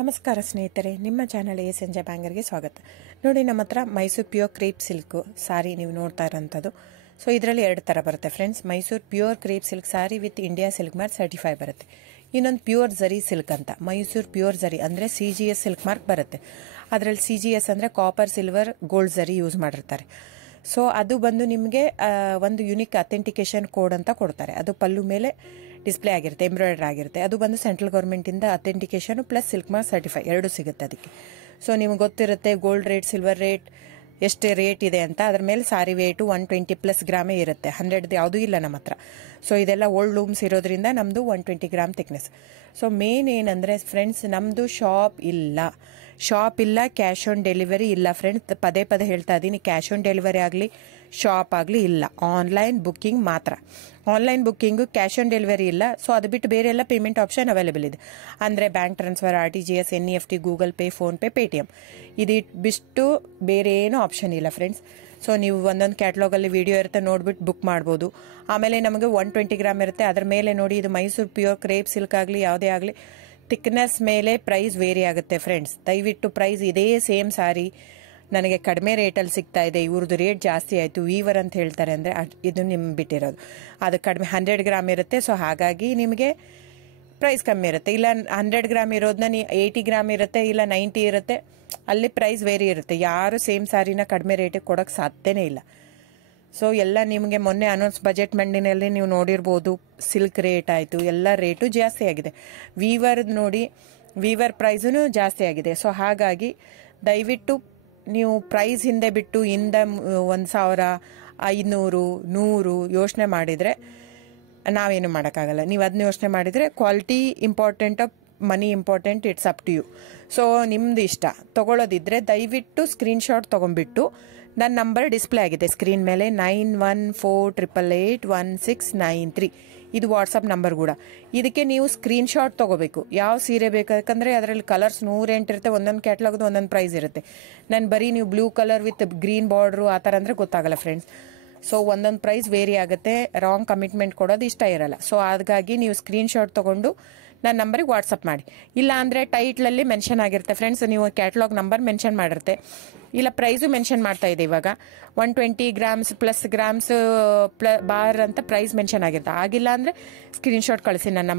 ನಮಸ್ಕಾರ ಸ್ನೇಹಿತರೆ, ನಿಮ್ಮ ಚಾನಲ್ ಸಂಜೆ ಬ್ಯಾಂಗರ್ಗೆ ಸ್ವಾಗತ. ನೋಡಿ, ನಮ್ಮ ಹತ್ರ ಮೈಸೂರು ಪ್ಯೂರ್ ಕ್ರೇಪ್ ಸಿಲ್ಕ್ ಸಾರಿ ನೀವು ನೋಡ್ತಾ ಇರೋಂಥದ್ದು. ಸೊ ಇದರಲ್ಲಿ ಎರಡು ಥರ ಬರುತ್ತೆ friends. Mysuru pure crepe silk sorry with India silk mark certify ಬರುತ್ತೆ. ಇನ್ನೊಂದು ಪ್ಯೂರ್ ಝರಿ ಸಿಲ್ಕ್ ಅಂತ, ಮೈಸೂರು ಪ್ಯೂರ್ ಝರಿ ಅಂದರೆ CGS ಸಿಲ್ಕ್ ಮಾರ್ಕ್ ಬರುತ್ತೆ. ಅದರಲ್ಲಿ CGS ಅಂದರೆ ಕಾಪರ್, ಸಿಲ್ವರ್, ಗೋಲ್ಡ್ ಝರಿ ಯೂಸ್ ಮಾಡಿರ್ತಾರೆ. ಸೊ ಅದು ಬಂದು ನಿಮಗೆ ಒಂದು ಯುನಿಕ್ ಅಥೆಂಟಿಕೇಶನ್ ಕೋಡ್ ಅಂತ ಕೊಡ್ತಾರೆ. ಅದು ಪಲ್ಲು ಮೇಲೆ ಡಿಸ್ಪ್ಲೇ ಆಗಿರುತ್ತೆ, ಎಂಬ್ರಾಯ್ಡರ್ ಆಗಿರುತ್ತೆ. ಅದು ಬಂದು ಸೆಂಟ್ರಲ್ ಗೌರ್ಮೆಂಟಿಂದ authentication plus silk mark certify ಎರಡು ಸಿಗುತ್ತೆ ಅದಕ್ಕೆ. ಸೊ ನಿಮ್ಗೆ ಗೊತ್ತಿರುತ್ತೆ ಗೋಲ್ಡ್ ರೇಟ್, ಸಿಲ್ವರ್ ರೇಟ್ ಎಷ್ಟು ರೇಟ್ ಇದೆ ಅಂತ. ಅದ್ರ ಮೇಲೆ ಸಾರಿ ವೇಟು 120+ ಗ್ರಾಮೇ ಇರುತ್ತೆ, 100 ಯಾವುದೂ ಇಲ್ಲ ನಮ್ಮ ಹತ್ರ. ಸೊ ಇದೆಲ್ಲ ಓಲ್ಡ್ ಲೂಮ್ಸ್ ಇರೋದ್ರಿಂದ ನಮ್ಮದು 120 ಗ್ರಾಮ್ ಥಿಕ್ನೆಸ್. ಸೊ ಮೇನ್ ಏನಂದರೆ ಫ್ರೆಂಡ್ಸ್, ನಮ್ಮದು ಶಾಪ್ ಇಲ್ಲ, ಕ್ಯಾಶ್ ಆನ್ ಡೆಲಿವರಿ ಇಲ್ಲ ಫ್ರೆಂಡ್ಸ್. ಪದೇ ಪದೇ ಹೇಳ್ತಾ ಇದ್ದೀನಿ, ಕ್ಯಾಶ್ ಆನ್ ಡೆಲಿವರಿ ಆಗಲಿ ಶಾಪ್ ಆಗಲಿ ಇಲ್ಲ, ಆನ್ಲೈನ್ ಬುಕ್ಕಿಂಗ್ ಮಾತ್ರ. Online booking, cash on delivery ಇಲ್ಲ. ಸೊ ಅದು ಬಿಟ್ಟು ಬೇರೆ ಎಲ್ಲ ಪೇಮೆಂಟ್ ಆಪ್ಷನ್ ಅವೈಲೇಬಲ್ ಇದೆ. ಅಂದರೆ bank transfer, RTGS, NEFT, Google pay, PhonePe, Paytm. ಇದು ಬಿಟ್ಟು ಬೇರೆ ಏನೂ ಆಪ್ಷನ್ ಇಲ್ಲ ಫ್ರೆಂಡ್ಸ್. ಸೊ ನೀವು ಒಂದೊಂದು ಕ್ಯಾಟ್ಲಾಗಲ್ಲಿ ವಿಡಿಯೋ ಇರುತ್ತೆ, ನೋಡ್ಬಿಟ್ಟು ಬುಕ್ ಮಾಡ್ಬೋದು. ಆಮೇಲೆ ನಮಗೆ 120 ಗ್ರಾಮ್ ಇರುತ್ತೆ. ಅದ್ರ ಮೇಲೆ ನೋಡಿ, ಇದು ಮೈಸೂರು ಪ್ಯೂರ್ ಕ್ರೇಪ್ ಸಿಲ್ಕ್ ಆಗಲಿ ಯಾವುದೇ ಆಗಲಿ ಥಿಕ್ನೆಸ್ ಮೇಲೆ ಪ್ರೈಸ್ ವೇರಿ ಆಗುತ್ತೆ ಫ್ರೆಂಡ್ಸ್. ದಯವಿಟ್ಟು ಪ್ರೈಸ್ ಇದೇ ಸೇಮ್ ಸಾರಿ ನನಗೆ ಕಡಿಮೆ ರೇಟಲ್ಲಿ ಸಿಗ್ತಾ ಇದೆ, ಇವ್ರದ್ದು ರೇಟ್ ಜಾಸ್ತಿ ಆಯಿತು ವೀವರ್ ಅಂತ ಹೇಳ್ತಾರೆ ಅಂದರೆ ಇದು ನಿಮ್ಗೆ ಬಿಟ್ಟಿರೋದು. ಅದು ಕಡಿಮೆ 100 ಗ್ರಾಮ್ ಇರುತ್ತೆ. ಸೊ ಹಾಗಾಗಿ ನಿಮಗೆ ಪ್ರೈಸ್ ಕಮ್ಮಿ ಇರುತ್ತೆ. ಇಲ್ಲ 100 ಗ್ರಾಮ್ ಇರೋದನ್ನ 80 ಗ್ರಾಮ್ ಇರುತ್ತೆ, ಇಲ್ಲ 90 ಇರುತ್ತೆ. ಅಲ್ಲಿ ಪ್ರೈಸ್ ವೇರಿ ಇರುತ್ತೆ. ಯಾರು ಸೇಮ್ ಸಾರಿನ ಕಡಿಮೆ ರೇಟಿಗೆ ಕೊಡೋಕ್ಕೆ ಸಾಧ್ಯನೇ ಇಲ್ಲ. ಸೊ ಎಲ್ಲ ನಿಮಗೆ ಮೊನ್ನೆ ಅನೌನ್ಸ್ ಬಜೆಟ್ ಮಂಡಿನಲ್ಲಿ ನೀವು ನೋಡಿರ್ಬೋದು, ಸಿಲ್ಕ್ ರೇಟ್ ಆಯಿತು, ಎಲ್ಲ ರೇಟು ಜಾಸ್ತಿ ಆಗಿದೆ. ವೀವರ್ದು ನೋಡಿ, ವೀವರ್ ಪ್ರೈಸೂ ಜಾಸ್ತಿ ಆಗಿದೆ. ಸೊ ಹಾಗಾಗಿ ದಯವಿಟ್ಟು ನೀವು ಪ್ರೈಸ್ ಹಿಂದೆ ಬಿಟ್ಟು 1,000, 500, 100 ಯೋಚನೆ ಮಾಡಿದರೆ ನಾವೇನು ಮಾಡೋಕ್ಕಾಗಲ್ಲ. ನೀವು ಅದನ್ನ ಯೋಚನೆ ಮಾಡಿದರೆ quality important, money important, it's up to you. So ನಿಮ್ದು ಇಷ್ಟ. ತೊಗೊಳ್ಳೋದಿದ್ರೆ ದಯವಿಟ್ಟು ಸ್ಕ್ರೀನ್ಶಾಟ್ ತೊಗೊಂಡ್ಬಿಟ್ಟು, ನನ್ನ ನಂಬರ್ ಡಿಸ್ಪ್ಲೇ ಆಗಿದೆ ಸ್ಕ್ರೀನ್ ಮೇಲೆ, 9148881693. ಇದು ವಾಟ್ಸಪ್ ನಂಬರ್ ಕೂಡ. ಇದಕ್ಕೆ ನೀವು ಸ್ಕ್ರೀನ್ಶಾಟ್ ತೊಗೋಬೇಕು. ಯಾವ ಸೀರೆ ಬೇಕು, ಯಾಕಂದರೆ ಅದರಲ್ಲಿ ಕಲರ್ಸ್ 108 ಇರುತ್ತೆ. ಒಂದೊಂದು ಕ್ಯಾಟ್ಲಾಗ್ದು ಒಂದೊಂದು ಪ್ರೈಸ್ ಇರುತ್ತೆ. ನಾನು ಬರೀ ನೀವು blue colour with green border ಆ ಥರ ಅಂದರೆ ಗೊತ್ತಾಗಲ್ಲ ಫ್ರೆಂಡ್ಸ್. ಸೊ ಒಂದೊಂದು ಪ್ರೈಸ್ ವೇರಿ ಆಗುತ್ತೆ. ರಾಂಗ್ ಕಮಿಟ್ಮೆಂಟ್ ಕೊಡೋದು ಇಷ್ಟ ಇರಲ್ಲ. ಸೊ ಹಾಗಾಗಿ ನೀವು ಸ್ಕ್ರೀನ್ಶಾಟ್ ತೊಗೊಂಡು ನನ್ನ ನಂಬರಿಗೆ ವಾಟ್ಸಪ್ ಮಾಡಿ. ಇಲ್ಲ ಅಂದರೆ ಟೈಟ್ಲಲ್ಲಿ ಮೆನ್ಷನ್ ಆಗಿರುತ್ತೆ ಫ್ರೆಂಡ್ಸ್, ನೀವು ಕ್ಯಾಟ್ಲಾಗ್ ನಂಬರ್ ಮೆನ್ಷನ್ ಮಾಡಿರುತ್ತೆ. ಇಲ್ಲ ಪ್ರೈಸು ಮೆನ್ಷನ್ ಮಾಡ್ತಾ ಇದೆ ಇವಾಗ, 120 ಗ್ರಾಮ್ಸ್ ಪ್ಲಸ್ ಗ್ರಾಮ್ಸ್ ಬಾರ್ ಅಂತ ಪ್ರೈಸ್ ಮೆನ್ಷನ್ ಆಗಿರುತ್ತೆ. ಆಗಿಲ್ಲ ಅಂದರೆ ಸ್ಕ್ರೀನ್ಶಾಟ್ ಕಳಿಸಿ ನನ್ನ